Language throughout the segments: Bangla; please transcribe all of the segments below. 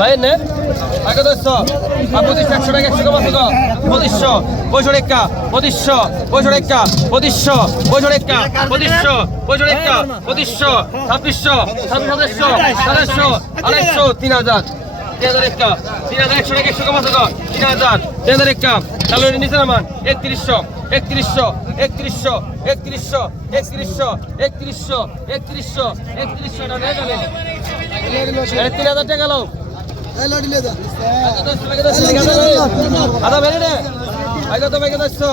ভাই নে আগে আর পঁচিশশো, একশো টাকা, একশো কমা পঁচিশশো, পঁয়ষট্টি একা পঁচিশশো, পঁয়ষট্টি একা পঁচিশশো, পঁয়ষট্টি একা পঁচিশশো, পঁয়ষট্টি একা পঁচিশশো, ছাব্বিশশো ছাব্বিশ সাতাশশো সাতাশশো তিন হাজার। তিন হাজার একশো টাকা, একশো তিন হাজার তিন হাজার একা তাহলে নিচে নামান, একত্রিশশো। একত্রিশশো একত্রিশশো একত্রিশশো একত্রিশশো একত্রিশশো একত্রিশশো একত্রিশশো তিন হাজার টাকা লো আধা মেরে আগে তো মেঘে দশশো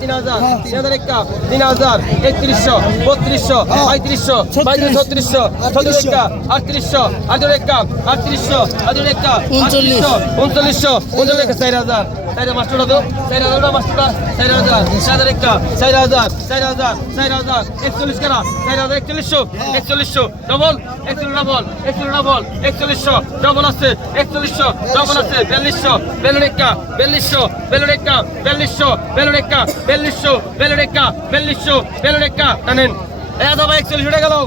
তিন হাজার তিন হাজার একটা তিন হাজার একত্রিশশো বত্রিশশো পঁয়ত্রিশশো পঁয়ত্রিশ ছত্রিশশো ছত্রিশ একা আটত্রিশশো আটজন একা আটত্রিশশো আটজন একা উনচল্লিশশো উনচল্লিশশো উনচল্লিশ চার হাজার। চার পাঁচশোটা তো চার হাজারটা পাঁচশোটা চার হাজার সাত একটা চার হাজার চার হাজার চার হাজার একচল্লিশ কেনা চার হাজার একচল্লিশশো একচল্লিশশো ডবল একচল্লিশ ডবল একচল্লিশ ডবল একচল্লিশশো ডবল আছে একচল্লিশশো ডবল আছে বিয়াল্লিশশো বেলুন একটা বিয়াল্লিশশো বেলুন একটা বিয়াল্লিশশো বেলুন একটা বিয়াল্লিশশো বেলুন একটা বিয়াল্লিশশো বেলুন একটা টানেন এ দাদা একচল্লিশশো টাকা দাও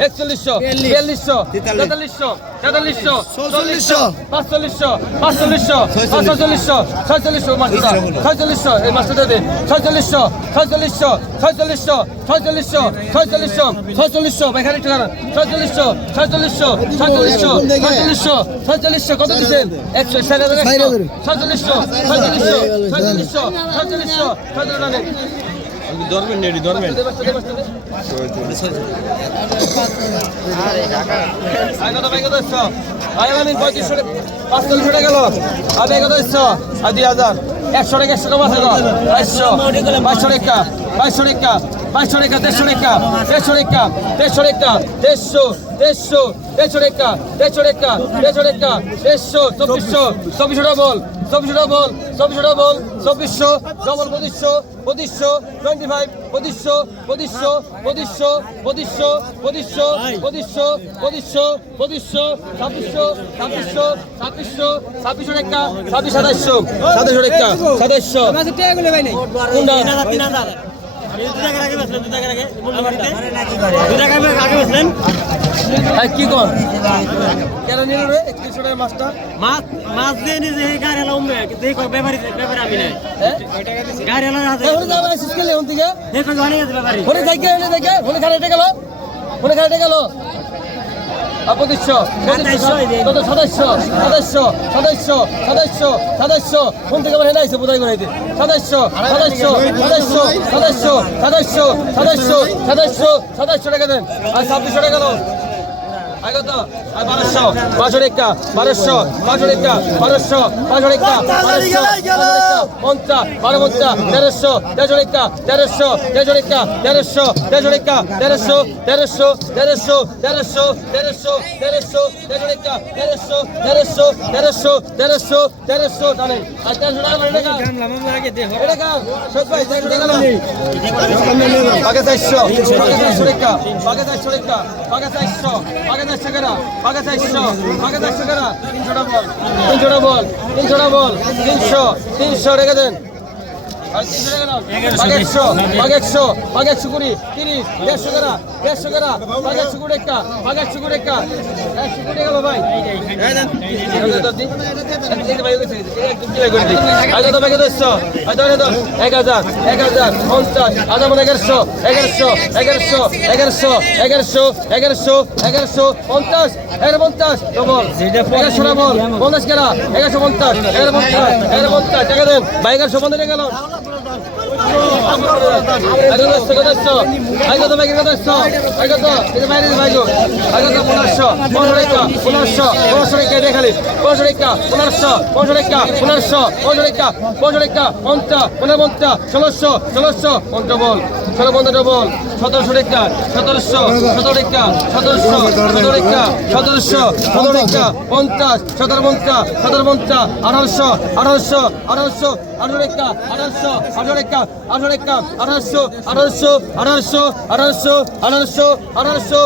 একচল্লিশশো বিয়াল্লিশশো তেতাল্লিশশো তেতাল্লিশশো চল্লিশশো পাঁচচল্লিশশো পাঁচচল্লিশশো পাঁচচল্লিশশো ছয়চল্লিশশো মাস্টার ছয়চল্লিশশো এই মাস্টার দেবে ছয়চল্লিশশো ছয়চল্লিশশো ছয়চল্লিশশো ছয়চল্লিশশো ছয়চল্লিশশো ছয়চল্লিশশো এখানে একটু দাঁড়ান ছয়চল্লিশশো ছয়চল্লিশশো ছয়চল্লিশশো ছয়চল্লিশশো ছয়চল্লিশশো কত দিচ্ছেন একশো ষাট হাজার একশো ছয়চল্লিশশো ছয়চল্লিশশো ছয়চল্লিশশো ছয়চল্লিশশো ছয়চল্লিশশো ধরবেন আয়ালানি পঁয়ত্রিশশো পাঁচচল্লিশ টাকা গেল আর বেগত এসছ আর দুই হাজার একশো টাকা একশো টাকা বাইশশো বাইশশো টাকা বাইশশো টাকা বাইশশো টাকা দেড়শো টাকা দেড়শো টাকা দেড়শো টাকা দেড়শো দেড়শো দেড়শো টাকা দেড়শো টাকা দেড়শো টাকা দেড়শো চব্বিশশো চব্বিশশো ডবল চব্বিশশো ডবল চব্বিশশো ডবল চব্বিশশো ডবল পঁচিশশো পঁচিশশো টোয়েন্টি ফাইভ পঁচিশশো পঁচিশশো পঁচিশশো পঁচিশশো পঁচিশশো পঁচিশশো পঁচিশশো পঁচিশশো ছাব্বিশশো ছাব্বিশশো ছাব্বিশশো ছাব্বিশশো টাকা ছাব্বিশ সাতাইশশো সাতাইশশো টাকা সাতাইশশো। কোনটা? কি কর? কেন নিল রে? একত্রিশশো টাকা মাছটা? মাছ? মাছ দিয়ে নিজে এই গাড়ি এলা উমবে কিন্তু এই ব্যাপারী ব্যাপারী আমি নাই। হ্যাঁ? গাড়ি এলা হাতে এবারে যাবে শেষ করলে এখন থেকে? জানি গেছে ব্যাপারী। দেখে এটা গেল। এটা গেল। পঁচিশশো কত সাতাইশশো সাতাইশশো সাতাইশশো সাতাইশশো সাতাইশশো ফোন থেকে আমার হেনাইছে বোধহয় করে সাতাইশশো সাতাইশশো সাতাইশশো সাতাইশশো সাতাইশশো সাতাইশশো সাতাইশশো সাতাইশশো টাকা দেন আর ছাব্বিশশো টাকা গেল বারোশো পাঁচশো টাকা বারোশো পাঁচশো টাকা বারোশো পাঁচশো টাকা বারোশো, পঞ্চাশ, বারো পঞ্চাশ, তেরোশো তেরোশো টাকা তেরোশো তেরোশো টাকা তেরোশো তেরোশো টাকা তেরোশো তেরোশো তেরোশো তেরোশো তেরোশো তেরোশো তেরোশো টাকা তেরোশো তেরোশো তেরোশো বল বল তিনশো তিনশো রেখে দেন আর তিনশো টাকা দাও পাকে একশো পাকে একশো একশো কুড়ি তিরিশ দেড়শো টাকা দেড়শো টাকা পাকে একশো কুড়ি একটা পাকে একশো কুড়ি একটা একশো কুড়ি গেল ভাই এক হাজার এক হাজার পঞ্চাশ হাজার মানে এগারোশো এগারোশো এগারোশো এগারোশো এগারোশো এগারোশো এগারোশো পঞ্চাশ এগারো পঞ্চাশ ডবল এগারোশো ডবল পঞ্চাশ কেনা এগারোশো পঞ্চাশ এগারো পঞ্চাশ এগারো পঞ্চাশ টাকা দেন বা এগারোশো পঞ্চাশ গেল পনেরো পঞ্চাশ ষোলোশো ষোলোশো পঞ্চাশ বল ষোলো পঞ্চাশ বল সতেরোশো রেখা সতেরোশো সতেরো রেখা সতেরোশো সতেরো রেখা সতেরোশো সতেরো রেখা পঞ্চাশ সতেরো পঞ্চাশ সতেরো পঞ্চাশ আঠারোশো আঠারোশো আঠারোশো আঠারো রেখা আঠারোশো আঠারো রেখা আঠারো রেখা আঠারোশো আঠারোশো আঠারোশো আঠারোশো আঠারোশো আঠারোশো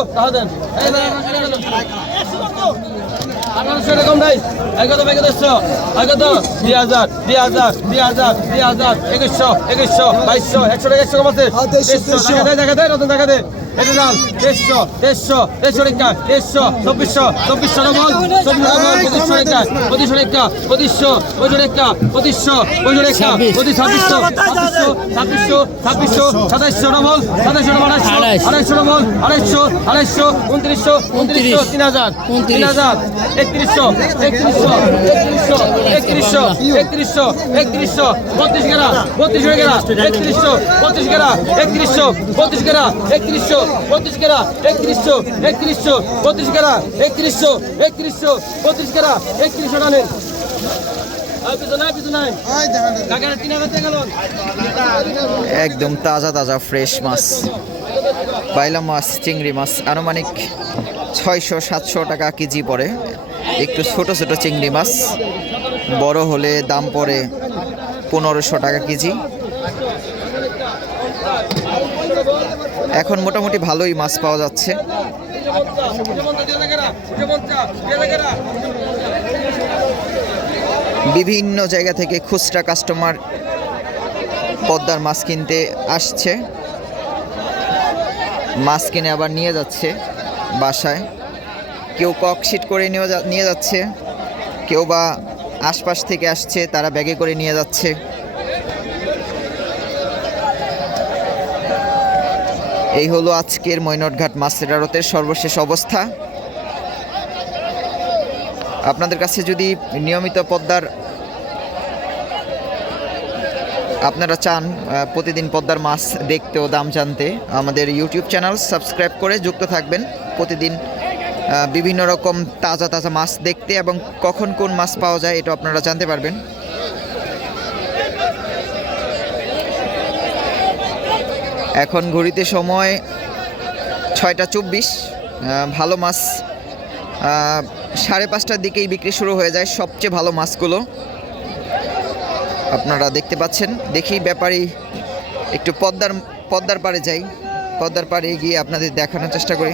আঠারোশো এরকম নাই এগারো এগারোশো এগারো দুই হাজার দুই হাজার দুই হাজার দুই হাজার একুশশো একুশশো বাইশশো একশো টাকা একশো কমাতে দেড়শো দেয় টাকা দেয় নতুন দেখা দেয়। এটা দাম দেড়শো দেড়শো দেড়শো টাকা দেড়শো চব্বিশশো চব্বিশশো ডবল চব্বিশশো ডবল পঁচিশশো টাকা পঁচিশশো পঁচিশশো পঁচিশশো পঁচিশশো টাকা পঁচিশ ছাব্বিশশো ছাব্বিশশো ছাব্বিশশো ছাব্বিশশো সাতাইশশো ডবল সাতাইশশো ডবল আড়াইশো। আড়াইশো ডবল আড়াইশো আড়াইশো উনত্রিশশো উনত্রিশশো তিন হাজার তিন হাজার একত্রিশশো একত্রিশশো একত্রিশশো একত্রিশশো একত্রিশশো একত্রিশশো বত্রিশ গেরা বত্রিশ হয়ে গেরা একত্রিশশো বত্রিশ গেরা একত্রিশশো বত্রিশ গেরা একত্রিশশো বত্রিশ গেরা একত্রিশশো একত্রিশশো বত্রিশ একত্রিশশো একত্রিশশো বত্রিশ একত্রিশশো একদম তাজা তাজা ফ্রেশ মাছ। বাইলা মাছ, চিংড়ি মাছ, আনুমানিক ছয়শো, সাতশো টাকা কেজি পড়ে। একটু ছোট ছোট চিংড়ি মাছ। বড় হলে দাম পড়ে পনেরোশো টাকা কেজি। এখন মোটামুটি ভালোই মাছ পাওয়া যাচ্ছে। বিভিন্ন জায়গা থেকে খুচরা কাস্টমার পদ্মার মাছ কিনতে আসছে। মাছ কিনে আবার নিয়ে যাচ্ছে বাসায়। কেউ ককশিট করে নিয়ে যাচ্ছে। কেউ বা আশপাশ থেকে আসছে, তারা ব্যাগে করে নিয়ে যাচ্ছে। এই হলো আজকের মৈনটঘাট মাছের আড়তের সর্বশেষ অবস্থা। আপনাদের কাছে যদি নিয়মিত পদ্মার আপনারা চান প্রতিদিন পদ্মার মাছ দেখতে ও দাম জানতে, আমাদের ইউটিউব চ্যানেল সাবস্ক্রাইব করে যুক্ত থাকবেন। প্রতিদিন বিভিন্ন রকম তাজা তাজা মাছ দেখতে এবং কখন কোন মাছ পাওয়া যায়, এটা আপনারা জানতে পারবেন। এখন ঘড়িতে সময় ছয়টা চব্বিশ। ভালো মাছ সাড়ে পাঁচটার দিকেই বিক্রি শুরু হয়ে যায় সবচেয়ে ভালো মাছগুলো। আপনারা দেখতে পাচ্ছেন, দেখি ব্যাপারী একটু পদ্মার পদ্মার পাড়ে যাই। পদ্মার পাড়ে গিয়ে আপনাদের দেখানোর চেষ্টা করি।